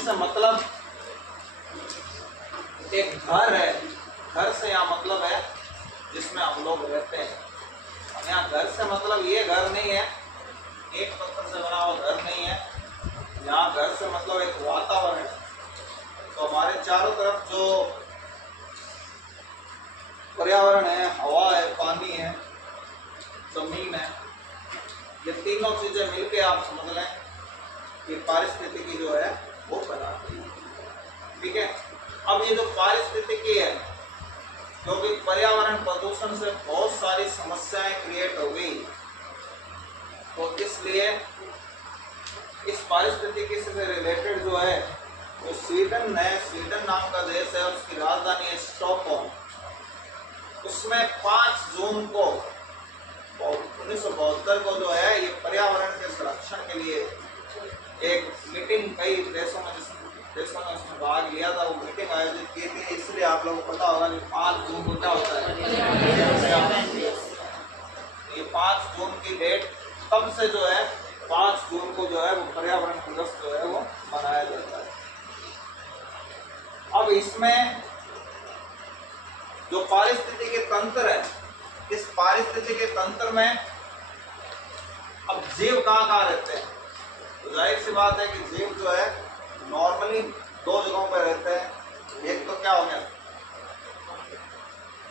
से मतलब एक घर है, घर से यहाँ मतलब है जिसमें हम लोग रहते हैं। यहाँ घर से मतलब ये घर नहीं है, एक पत्थर से बना हुआ घर नहीं है। यहाँ घर से मतलब एक वातावरण है। तो हमारे चारों तरफ जो पर्यावरण है, हवा है, पानी है, जमीन है, ये तीनों चीजें मिलके आप समझ लें कि पारिस्थितिकी जो है वो बनाती है। ठीक है। अब ये जो पारिस्थितिकी है, क्योंकि पर्यावरण प्रदूषण से बहुत सारी समस्याएं क्रिएट हो गई, तो इसलिए इस पारिस्थितिकी से रिलेटेड जो है वो स्वीडन है, स्वीडन नाम का देश है, उसकी राजधानी है स्टॉकहोम। उसमें 5 जून को 1972 को जो है ये पर्यावरण के संरक्षण के लिए एक मीटिंग कई देशों में उसमें भाग लिया था, वो मीटिंग आयोजित की थी। इसलिए आप लोगों को पता होगा कि 5 जून को क्या होता है, ये 5 जून की डेट तब से जो है 5 जून को जो है वो पर्यावरण दिवस जो है वो मनाया जाता है। अब इसमें जो पारिस्थितिकी तंत्र है, इस पारिस्थितिकी तंत्र में अब जीव कहाँ रहते हैं? तो जाहिर सी बात है कि जीव जो है नॉर्मली 2 जगहों पर रहते हैं। एक तो क्या हो गया,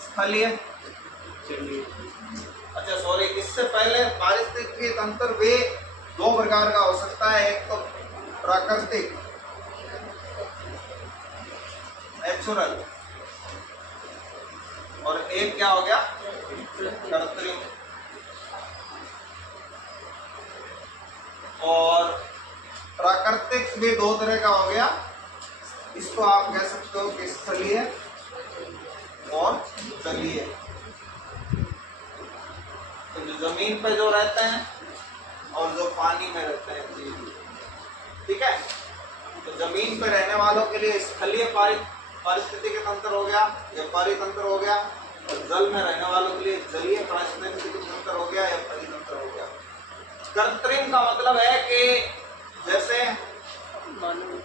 स्थलीय, अच्छा सॉरी, इससे पहले पारिस्थितिकी तंत्र भी 2 प्रकार का हो सकता है। एक तो प्राकृतिक, नेचुरल, और एक क्या हो गया, कृत्रिम। और प्राकृतिक भी 2 तरह का हो गया, इसको आप कह सकते हो कि स्थलीय और जलीय। तो जो जमीन पे जो रहते हैं और जो पानी में रहते हैं जीव, ठीक है। तो जमीन पे रहने वालों के लिए स्थलीय पारिस्थितिकी तंत्र हो गया या परितंत्र हो गया, और जल में रहने वालों के लिए जलीय पारिस्थितिकी तंत्र हो गया या परितंत्र हो गया। कृत्रिम का मतलब है कि जैसे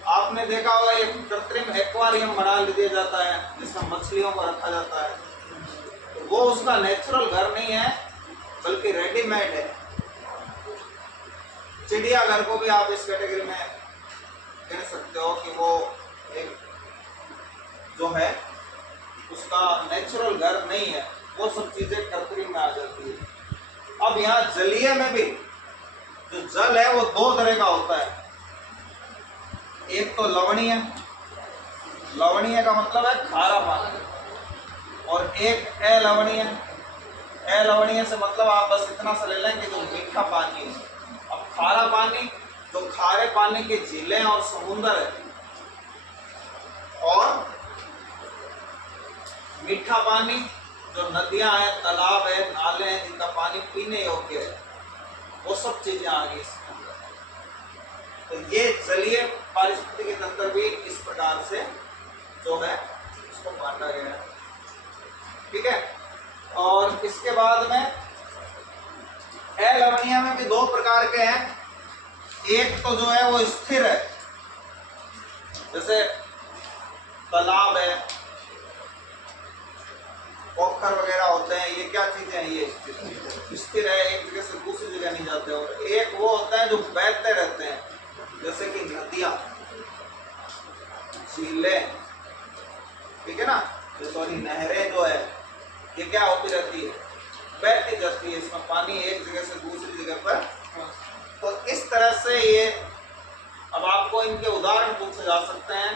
आपने देखा होगा ये कृत्रिम एक्वेरियम बना दिया जाता है जिसमें मछलियों को रखा जाता है, तो वो उसका नेचुरल घर नहीं है बल्कि रेडीमेड है। चिड़ियाघर को भी आप इस कैटेगरी में कह सकते हो कि वो एक जो है उसका नेचुरल घर नहीं है, वो सब चीजें कृत्रिम में आ जाती है। अब यहाँ जलीय में भी जो जल है वो 2 तरह का होता है। एक तो लवणीय, लवणीय का मतलब है खारा पानी, और एक अलवणीय। अलवणीय से मतलब आप बस इतना सा ले लें कि जो मीठा पानी है। अब खारा पानी, जो खारे पानी की झीलें और समुद्र है, और मीठा पानी जो नदियां हैं, तालाब है, नाले हैं, जिनका पानी पीने योग्य है, वो सब चीजें आ गई इसके अंदर। तो ये जलीय पारिस्थितिकी तंत्र भी इस प्रकार से जो है इसको बांटा गया है। ठीक है। और इसके बाद में अलवणीय में भी 2 प्रकार के हैं। एक तो जो है वो स्थिर है, जैसे तालाब है, पोखर वगैरह होते हैं, ये क्या चीजें हैं, ये स्थिर है, एक जगह से दूसरी जगह नहीं जाते। और एक वो होता है जो बहते रहते हैं, जैसे कि नदियां, झीलें, ठीक है ना, जो सॉरी नहरें जो है ये क्या होती रहती है, बहती जाती है, इसमें पानी एक जगह से दूसरी जगह पर। तो इस तरह से ये, अब आपको इनके उदाहरण पूछे जा सकते हैं,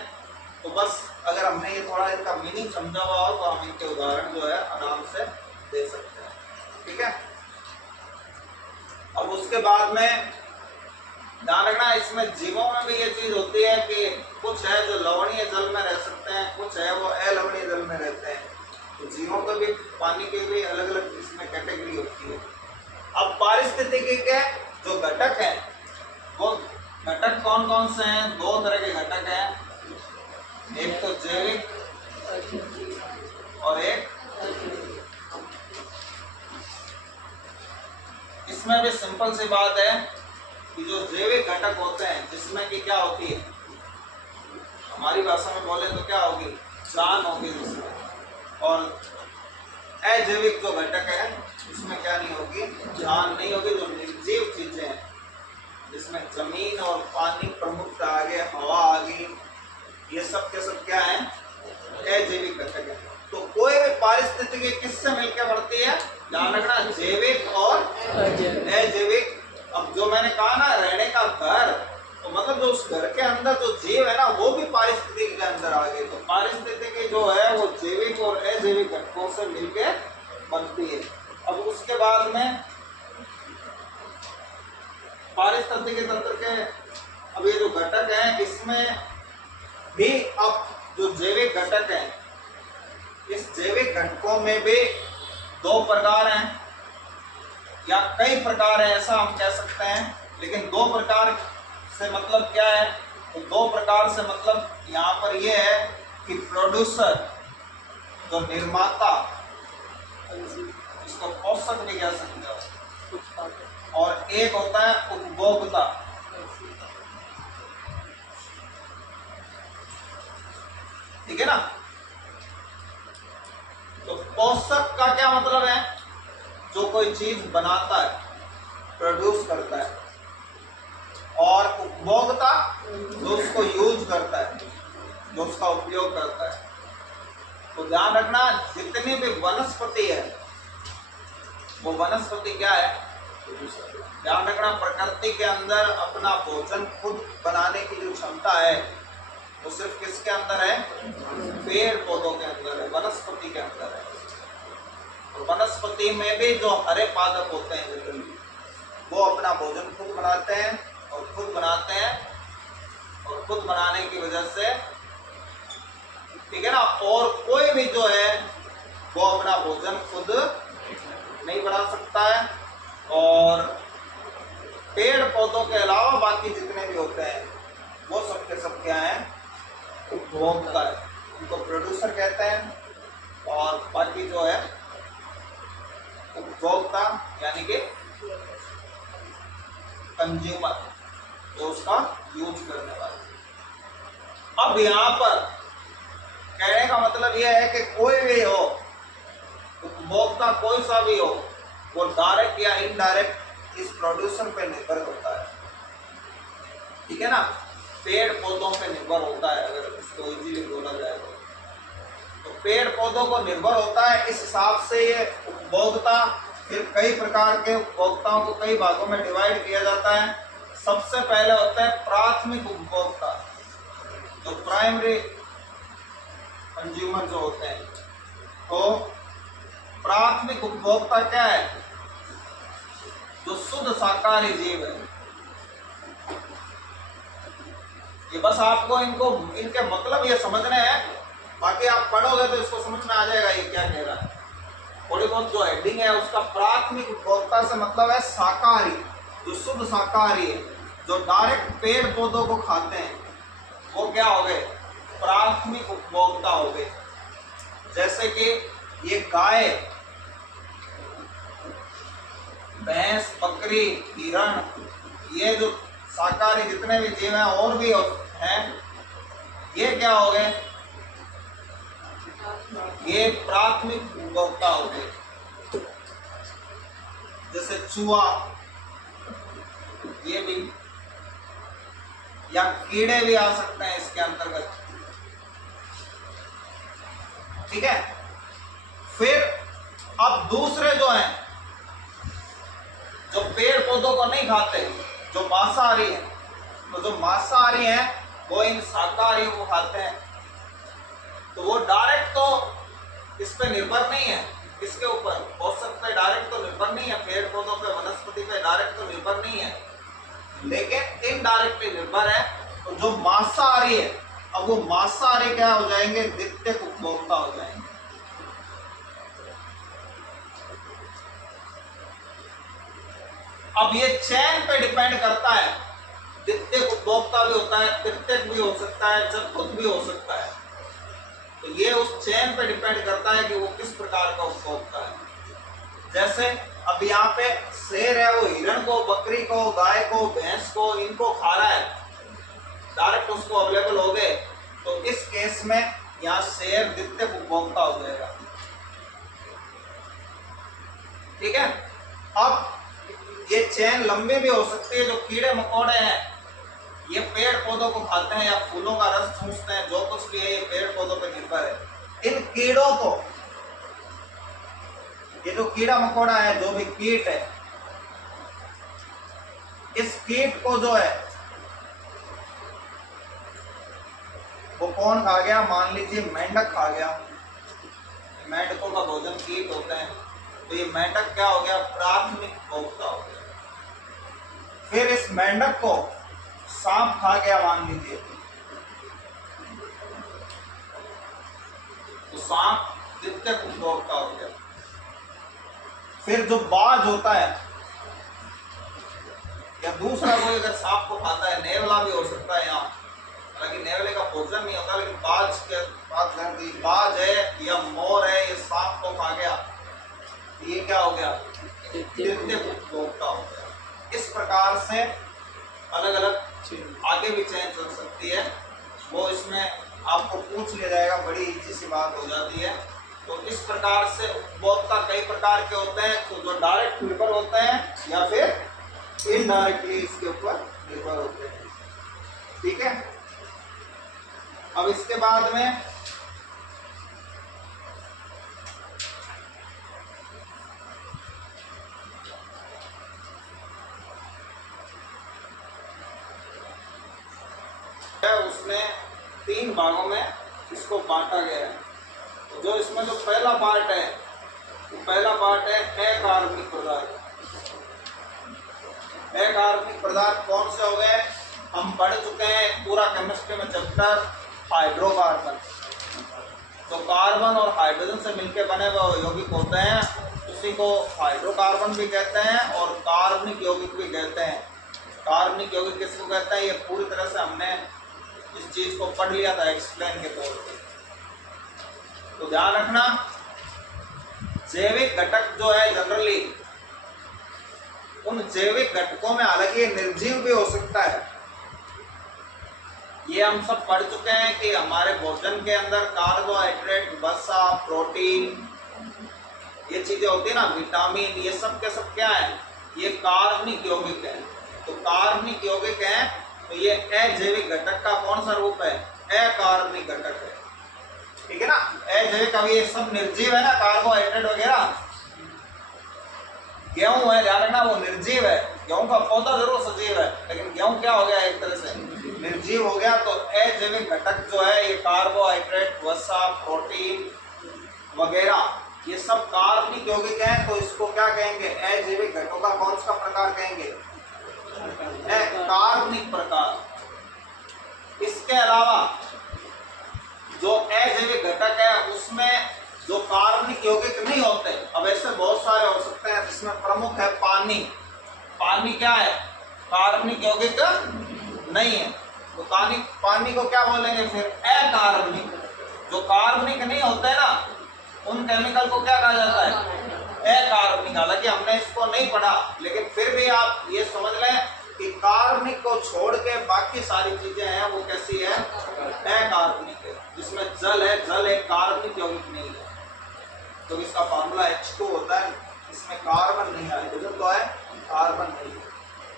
तो बस अगर हमने ये थोड़ा इनका मीनिंग समझा हुआ हो तो हम इनके उदाहरण जो है आराम से दे सकते हैं। ठीक है। अब उसके बाद में ध्यान रखना, इसमें जीवों में भी ये चीज होती है कि कुछ है जो लवणीय जल में रह सकते हैं, कुछ है वो अलवणीय जल में रहते हैं। तो जीवों का भी, पानी के भी अलग अलग इसमें कैटेगरी होती है। अब पारिस्थितिकी के जो घटक हैं, वो घटक कौन कौन से हैं? 2 तरह के घटक हैं, एक तो जैविक और एक। इसमें भी सिंपल सी बात है कि जो जैविक घटक होते हैं, जिसमें कि क्या होती है, हमारी भाषा में बोले तो क्या होगी, जान होगी जिसमें। और अजैविक जो घटक है उसमें क्या नहीं होगी, जान नहीं होगी। जो निर्जीव चीजें हैं जिसमें जमीन और पानी प्रमुख आ गए, हवा आ गई, ये सब के सब क्या है, अजैविक घटक है। तो कोई भी पारिस्थितिकी किससे मिलकर बढ़ती है, ध्यान रखना, जैविक और अजैविक। अब जो मैंने कहा ना रहने का घर, तो मतलब जो उस घर के अंदर जो जीव है ना वो भी पारिस्थितिकी के अंदर आ गए। तो पारिस्थितिकी जो है वो जैविक और अजैविक घटकों से मिलकर बनती है। अब उसके बाद में पारिस्थितिकी तंत्र के अब ये जो घटक हैं इसमें भी अब जो जैविक घटक हैं, इस जैविक घटकों में भी दो प्रकार हैं या कई प्रकार हैं ऐसा हम कह सकते हैं। लेकिन दो प्रकार से मतलब क्या है, तो दो प्रकार से मतलब यहाँ पर यह है कि प्रोड्यूसर जो निर्माता, इसको पोषक भी कह सकते हो, और एक होता है उपभोक्ता। ठीक है ना। तो पोषक का क्या मतलब है, जो कोई चीज बनाता है, प्रोड्यूस करता है, और उपभोक्ता जो उसको यूज करता है, जो उसका उपयोग करता है। तो ध्यान रखना, जितनी भी वनस्पति है वो वनस्पति क्या है, ध्यान रखना, प्रकृति के अंदर अपना भोजन खुद बनाने की जो क्षमता है वो सिर्फ किसके अंदर है, पेड़ पौधों के अंदर है, वनस्पति के अंदर है। और वनस्पति में भी जो हरे पादप होते हैं वो अपना भोजन खुद बनाते हैं, और खुद बनाते हैं, और खुद बनाने की वजह से, ठीक है ना, और कोई भी जो है वो अपना भोजन खुद नहीं बना सकता है। और पेड़ पौधों के अलावा बाकी जितने भी होते हैं वो सब के सब क्या है, उपभोक्ता है, उनको प्रोड्यूसर कहते हैं। और बाकी जो है उपभोक्ता यानी कि कंज्यूमर, जो उसका यूज करने वाला। अब यहाँ पर कहने का मतलब यह है कि कोई भी हो, उपभोक्ता कोई सा भी हो, वो डायरेक्ट या इनडायरेक्ट इस प्रोड्यूसर पे निर्भर होता है। ठीक है ना, पेड़ पौधों पे निर्भर होता है, अगर इसको इजीली बोला जाए तो पेड़ पौधों को निर्भर होता है। इस हिसाब से ये उपभोक्ता, फिर कई प्रकार के उपभोक्ताओं को कई भागों में डिवाइड किया जाता है। सबसे पहले होता है प्राथमिक उपभोक्ता, जो प्राइमरी कंज्यूमर जो होते हैं। तो प्राथमिक उपभोक्ता क्या है, जो शुद्ध शाकाहारी जीव है। ये बस आपको इनके मतलब ये समझने हैं, बाकी आप पढ़ोगे तो इसको समझ में आ जाएगा ये क्या कह रहा है। थोड़ी बहुत जो हेडिंग है उसका, प्राथमिक उपभोक्ता से मतलब है शाकाहारी, जो शुद्ध शाकाहारी है, जो डायरेक्ट पेड़ पौधों को खाते हैं, वो क्या हो गए, प्राथमिक उपभोक्ता हो गए। जैसे कि ये गाय, भैंस, बकरी, हिरण, ये जो शाकाहारी जितने भी जीव हैं और भी हैं, ये क्या हो गए, ये प्राथमिक उपभोक्ता हो गए। जैसे चूहा, ये भी, या कीड़े भी आ सकते हैं इसके अंतर्गत। ठीक है। फिर अब दूसरे जो हैं, जो पेड़ पौधों को नहीं खाते, जो मांसाहारी हैं, तो जो मांसाहारी हैं वो इन शाकाहारियों को खाते हैं। तो वो डायरेक्ट तो इस पे निर्भर नहीं है, इसके ऊपर पोषक पे डायरेक्ट तो निर्भर नहीं है, पेड़ पौधों पे, वनस्पति पे डायरेक्ट तो निर्भर नहीं है, लेकिन इनडायरेक्ट पे निर्भर है। तो जो मांसाहारी है, अब वो मांसाहारी क्या हो जाएंगे, द्वितीयक उपभोक्ता हो जाएंगे। अब ये चैन पे डिपेंड करता है, द्वितीयक उपभोक्ता भी होता है, तृतीयक भी हो सकता है, चतुर्थ भी हो सकता है। तो ये उस चैन पे डिपेंड करता है कि वो किस प्रकार का उपभोक्ता है। जैसे अब यहाँ पे शेर है, वो हिरण को, बकरी को, गाय को, भैंस को, इनको खा रहा है, डायरेक्ट उसको अवेलेबल हो गए, तो इस केस में यहाँ शेयर द्वितीय उपभोक्ता हो जाएगा। ठीक है। अब ये चेन लंबी भी हो सकती है। जो कीड़े मकोड़े हैं ये पेड़ पौधों को खाते हैं या फूलों का रस चूसते हैं, जो कुछ भी है ये पेड़ पौधों पर निर्भर है। इन कीड़ों को, ये जो कीड़ा मकोड़ा है, जो भी कीट है, इस कीट को जो है वो कौन खा गया? मान लीजिए मेंढक खा गया। मेंढकों का भोजन कीट होते हैं, तो ये मेंढक क्या हो गया? प्राथमिक उपभोक्ता हो गया। फिर इस मेंढक को सांप खा गया मान लीजिए, तो सांप द्वितीय उपभोक्ता हो गया। फिर जो बाज होता है या दूसरा कोई अगर सांप को खाता है, नेवला भी हो सकता है यहाँ, हालांकि नेवले का भोजन नहीं होता, लेकिन बाज के बाज है या मोर है, ये सांप को खा गया, ये क्या हो गया? द्वितीय उपभोक्ता हो गया। इस प्रकार से अलग अलग आगे भी चेंज हो सकती है, वो इसमें आपको पूछ लिया जाएगा, बड़ी इजी सी बात हो जाती है। तो इस प्रकार से उपभोक्ता कई प्रकार के होते हैं, तो जो डायरेक्ट निर्भर होते हैं या फिर इनडायरेक्टली इसके ऊपर निर्भर होते हैं। ठीक है। अब इसके बाद में उसमें 3 भागों में इसको बांटा गया है। तो जो इसमें जो पहला पार्ट है, वो पहला पार्ट है अकार्बनिक पदार्थ। अकार्बनिक पदार्थ कौन से हो गए? हम पढ़ चुके हैं पूरा केमिस्ट्री में चैप्टर हाइड्रोकार्बन। तो कार्बन और हाइड्रोजन से मिलकर बने हुए यौगिक होते हैं, उसी को हाइड्रोकार्बन भी कहते हैं और कार्बनिक यौगिक भी कहते हैं। कार्बनिक यौगिक किसको कहते हैं? ये पूरी तरह से हमने इस चीज को पढ़ लिया था एक्सप्लेन के तौर पे। तो ध्यान रखना, जैविक घटक जो है जनरली, उन जैविक घटकों में हालांकि निर्जीव भी हो सकता है, ये हम सब पढ़ चुके हैं कि हमारे भोजन के अंदर कार्बोहाइड्रेट, वसा, प्रोटीन, ये चीजें होती है ना, विटामिन, ये सब के सब क्या है? ये कार्बनिक यौगिक है। तो कार्बनिक यौगिक है, तो ये अजैविक घटक का कौन सा रूप है? अकार्बनिक घटक है। ठीक है ना। अजैविक, अभी ये सब निर्जीव है ना, कार्बोहाइड्रेट वगैरह। गेहूं है, ध्यान रखना, वो निर्जीव है। गेहूं का पौधा जरूर सजीव है, लेकिन गेहूं क्या हो गया? एक तरह से निर्जीव हो गया। तो अजैविक घटक जो है ये कार्बोहाइड्रेट, वसा, प्रोटीन वगैरह, ये सब कार्बनिक यौगिक हैं। तो इसको क्या कहेंगे? अजैविक घटकों का कौन सा प्रकार कहेंगे? कार्बनिक प्रकार। इसके अलावा जो अजैविक घटक है उसमें जो कार्बनिक यौगिक नहीं होते, अब ऐसे बहुत सारे हो सकते हैं, जिसमें प्रमुख है पानी। पानी क्या है? कार्बनिक यौगिक नहीं है। तो पानी को क्या बोलेंगे फिर? अकार्बनिक। जो कार्बनिक नहीं होते हैं ना, उन केमिकल को क्या कहा जाता है? अकार्बनिक। हालांकि हमने इसको नहीं पढ़ा, लेकिन फिर भी आप ये समझ लें कि कार्बनिक को छोड़ के बाकी सारी चीजें हैं वो कैसी है? अकार्बनिक है। जिसमें जल है, जल एक कार्बनिक यौगिक नहीं है, तो इसका फार्मूला H2 होता है। इसमें कार्बन नहीं है, हाइड्रोजन तो है, कार्बन नहीं है।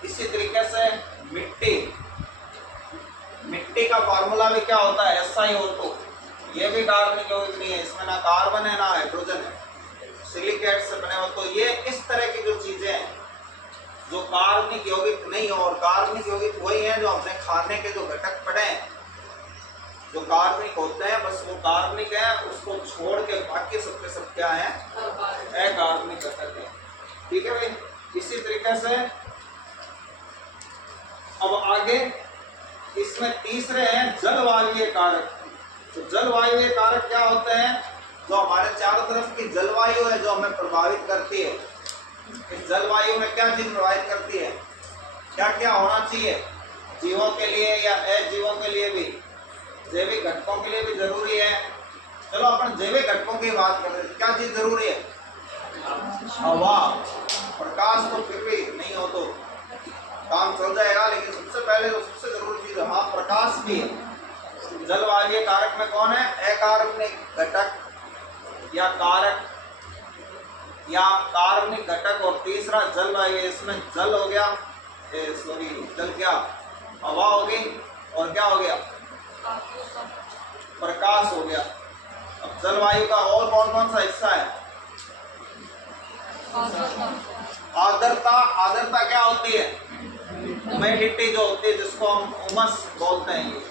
इसी तरीके से मिट्टी का फार्मूला भी क्या होता है? SiO2। ये भी कार्बनिक यौगिक नहीं है, इसमें ना कार्बन है ना हाइड्रोजन है, सिलिकेट से बने हुए। तो ये इस तरह की जो चीजें हैं जो कार्बनिक यौगिक नहीं हो, और कार्बनिक यौगिक वही हैं जो हमने खाने के जो घटक पढ़े हैं जो कार्बनिक होते हैं, बस वो कार्बनिक है, उसको छोड़ के बाकी सबके सब क्या है? अकार्बनिक घटक है। ठीक है भाई। इसी तरीके से अब आगे इसमें तीसरे हैं जलवायु कारक। तो जलवायु कारक क्या होते हैं? जो हमारे चारों तरफ की जलवायु है जो हमें प्रभावित करती है। इस जलवायु में क्या चीज प्रभावित करती है? क्या क्या होना चाहिए जीवों के लिए या अजीवों के लिए भी? जैविक घटकों के लिए भी जरूरी है। चलो अपन जैविक घटकों की बात करते हैं। क्या चीज जरूरी है? हवा। प्रकाश तो फिर भी नहीं हो तो काम चल जाएगा, लेकिन सबसे पहले तो सबसे जरूरी चीज हाँ प्रकाश भी है। जलवायु कारक में कौन है? अकार्बनिक घटक या कारक या कार्बनिक घटक। और तीसरा जलवायु, इसमें जल हो गया, सॉरी जल क्या, हवा हो गई, और क्या हो गया, प्रकाश हो गया। अब जलवायु का और कौन कौन सा हिस्सा है? आर्द्रता। आर्द्रता क्या होती है? ह्यूमिडिटी जो होती है, जिसको हम उमस बोलते हैं। ये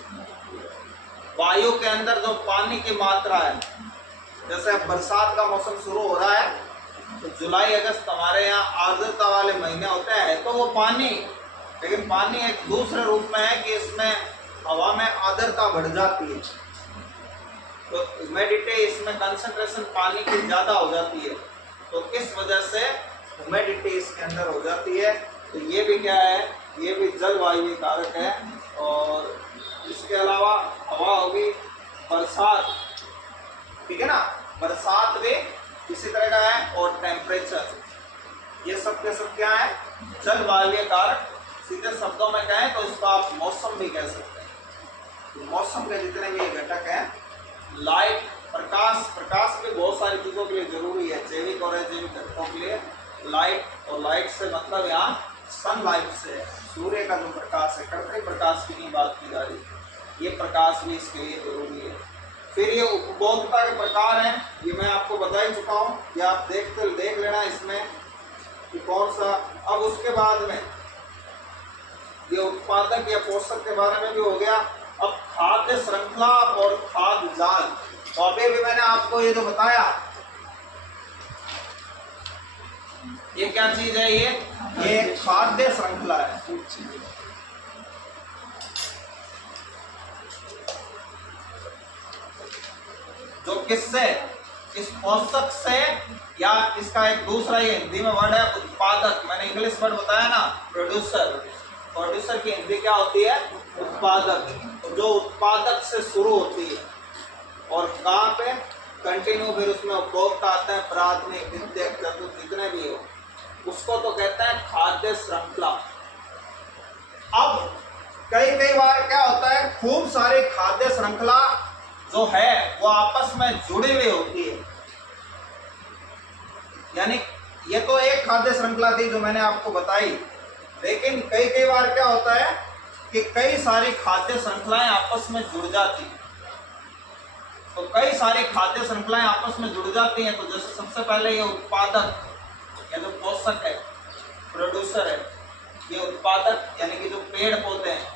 वायु के अंदर जो पानी की मात्रा है, जैसे बरसात का मौसम शुरू हो रहा है तो जुलाई अगस्त हमारे यहाँ आर्द्रता वाले महीने होते हैं, तो वो पानी, लेकिन पानी एक दूसरे रूप में है कि इसमें हवा में आर्द्रता बढ़ जाती है, तो ह्यूमिडिटी, इसमें कंसंट्रेशन पानी की ज़्यादा हो जाती है, तो इस वजह से ह्यूमिडिटी इसके अंदर हो जाती है। तो ये भी क्या है? ये भी जलवायु कारक है। और इसके अलावा हवा होगी, बरसात, ठीक है ना, बरसात भी इसी तरह का है, और टेम्परेचर, ये सब के सब क्या है? जलवायु कारक। सीधे शब्दों में कहें तो इसको आप मौसम भी कह सकते हैं। तो मौसम के जितने भी घटक हैं, लाइट, प्रकाश, प्रकाश भी बहुत सारी चीज़ों के लिए जरूरी है, जैविक और अजैविक घटकों के लिए लाइट। और लाइट से मतलब यहाँ सनलाइट से है, सूर्य का जो प्रकाश है, कृत्रिम प्रकाश की नहीं बात की जा रही, ये प्रकाश भी इसके लिए जरूरी है। फिर ये उपभोक्ता के प्रकार हैं, ये मैं आपको बता ही चुका हूँ, ये आप देख लेना इसमें कि कौन सा। अब उसके बाद में ये उत्पादक या पोषक के बारे में भी हो गया। अब खाद्य श्रृंखला और खाद्य जाल, तो अभी भी मैंने आपको ये जो बताया, ये क्या चीज है? ये खाद्य श्रृंखला है। जो किससे? इस पोषक से, या इसका एक दूसरा ये हिंदी में वर्ड है उत्पादक। मैंने इंग्लिश वर्ड बताया ना, प्रोड्यूसर। प्रोड्यूसर की हिंदी क्या होती है? उत्पादक। जो उत्पादक से शुरू होती है, और कहाँ पे? कंटिन्यू, फिर उसमें उपभोक्ता आते हैं, प्राथमिक, द्वितीयक, चतुर्थ, जितने भी हो, उसको तो कहते हैं खाद्य श्रृंखला। अब कई बार क्या होता है, खूब सारी खाद्य श्रृंखला जो है वो आपस में जुड़ी हुई होती है। यानी ये तो एक खाद्य श्रृंखला थी जो मैंने आपको बताई, लेकिन कई बार क्या होता है कि कई सारी खाद्य श्रृंखलाएं आपस में जुड़ जाती हैं। तो कई सारी खाद्य श्रृंखलाएं आपस में जुड़ जाती हैं। तो जैसे सबसे पहले ये उत्पादक, या जो पोषक है, प्रोड्यूसर है, ये उत्पादक यानी कि जो पेड़ पौधे हैं,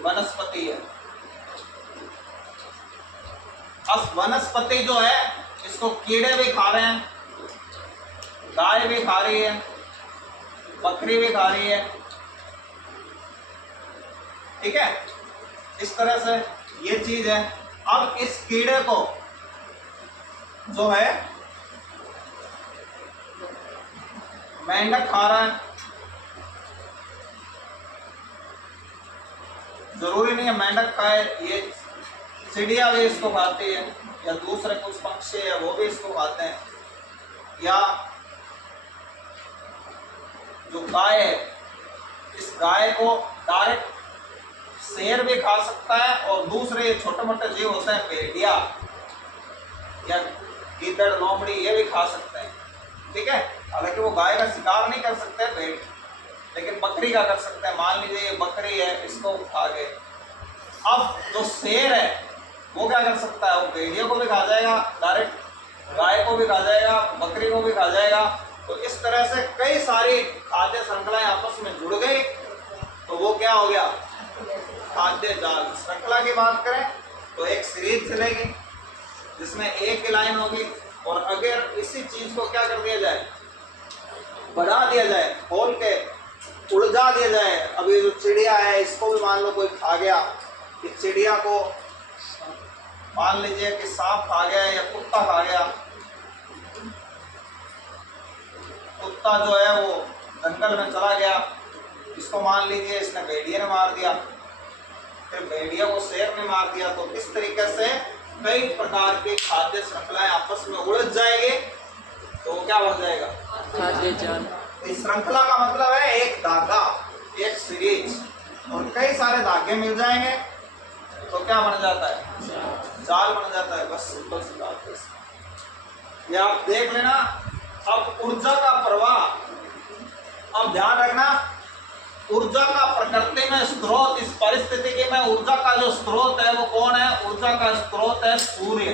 वनस्पति है। अब वनस्पति जो है, इसको कीड़े भी खा रहे हैं, गाय भी खा रही है, बकरी भी खा रही है, ठीक है, इस तरह से ये चीज है। अब इस कीड़े को जो है मेंढक खा रहा है, जरूरी नहीं है मेंढक खाए, ये चिड़िया भी इसको खाती है, या दूसरे कुछ पक्षी है वो भी इसको खाते हैं, या जो गाय है, इस गाय को डायरेक्ट शेर भी खा सकता है, और दूसरे छोटे मोटे जीव होते हैं, भेड़िया या गीदड़, लोमड़ी, ये भी खा सकते हैं, ठीक है। हालांकि वो गाय का शिकार नहीं कर सकते भेड़, लेकिन बकरी का कर सकते हैं। मान लीजिए ये बकरी है, इसको खा गए। अब जो शेर है वो क्या कर सकता है? वो भेड़िया को भी खा जाएगा, डायरेक्ट गाय को भी खा जाएगा, बकरी को भी खा जाएगा। तो इस तरह से कई सारी खाद्य श्रृंखलाएं आपस में जुड़ गई, तो वो क्या हो गया? खाद्य जाल। श्रृंखला की बात करें तो एक सीरीज चलेगी जिसमें एक ही लाइन होगी, और अगर इसी चीज को क्या कर दिया जाए, बढ़ा दिया जाए, खोल के उलझा दिया जाए। अभी जो चिड़िया है, इसको भी मान लो कोई खा गया, इस चिड़िया को मान लीजिए कि सांप खा गया या कुत्ता खा गया। कुत्ता जो है वो जंगल में चला गया, इसको मान लीजिए इसने भेड़िए ने मार दिया, फिर भेड़िया को शेर ने मार दिया। तो इस तरीके से कई प्रकार की खाद्य श्रृंखलाएं आपस में उलझ जाएंगे, तो वो क्या बन जाएगा? खाद्य जाल। इस श्रृंखला का मतलब है एक धागा, एक सीरीज। और कई सारे धागे मिल जाएंगे तो क्या बन जाता है, जाल बन जाता है। बस सिंपल सी बात है। ये आप देख लेना। अब ऊर्जा का प्रवाह, अब ध्यान रखना, ऊर्जा का प्रकृति में स्रोत, इस परिस्थिति में ऊर्जा का जो स्रोत है वो कौन है? ऊर्जा का स्रोत है सूर्य।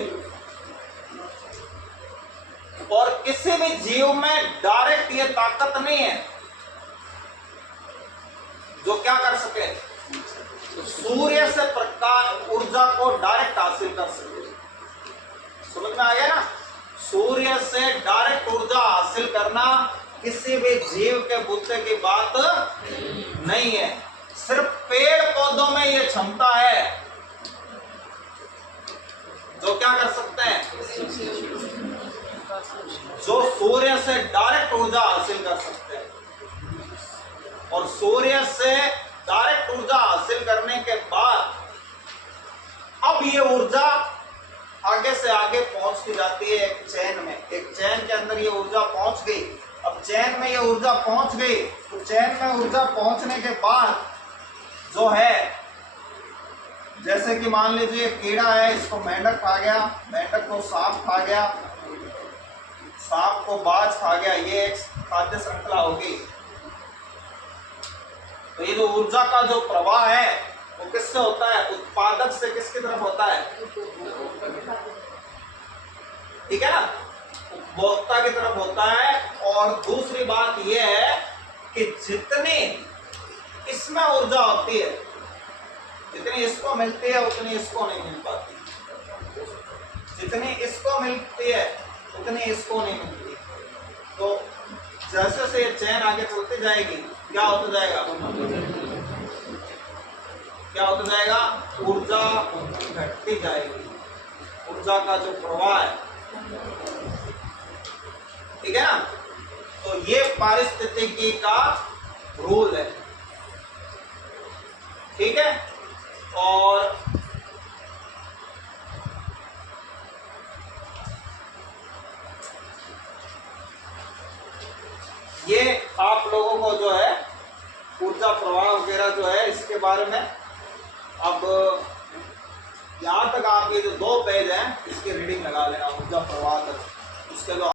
और किसी भी जीव में डायरेक्ट ये ताकत नहीं है जो क्या कर सके, सूर्य से प्रकाश ऊर्जा को डायरेक्ट हासिल कर सके। समझ में आ गया ना? सूर्य से डायरेक्ट ऊर्जा हासिल करना किसी भी जीव के बुद्धि की बात नहीं है। सिर्फ पेड़ पौधों में यह क्षमता है जो क्या कर सकते हैं, जो सूर्य से डायरेक्ट ऊर्जा हासिल कर सकते हैं। और सूर्य से डायरेक्ट ऊर्जा हासिल करने के बाद अब ये ऊर्जा आगे से आगे पहुंचती जाती है एक चैन में। एक चैन के अंदर ये ऊर्जा पहुंच गई। अब चैन में ये ऊर्जा पहुंच गई तो चैन में ऊर्जा पहुंचने के बाद जो है, जैसे कि मान लीजिए कीड़ा है, इसको मेंढक खा गया, मेंढक को सांप खा गया, सांप को बाज खा गया, ये एक खाद्य श्रृंखला होगी। तो ये जो ऊर्जा का जो प्रवाह है वो किससे होता है? उत्पादक से किसकी तरफ होता है? ठीक है ना, उपभोक्ता की तरफ होता है। और दूसरी बात यह है कि जितनी इसमें ऊर्जा होती है, जितनी इसको मिलती है उतनी इसको नहीं मिल पाती, जितनी इसको मिलती है उतनी इसको नहीं मिलती। तो जैसे जैसे ये चैन आगे चलती जाएगी क्या होता जाएगा, क्या होता जाएगा, ऊर्जा घटती जाएगी, ऊर्जा का जो प्रवाह है। ठीक है ना? तो ये पारिस्थितिकी का रूल है। ठीक है? और ये आप लोगों को जो है ऊर्जा प्रवाह वगैरह जो है इसके बारे में अब यहाँ तक आप ये जो 2 पेज हैं इसकी रीडिंग लगा लेना ऊर्जा प्रवाह तक। उसके बाद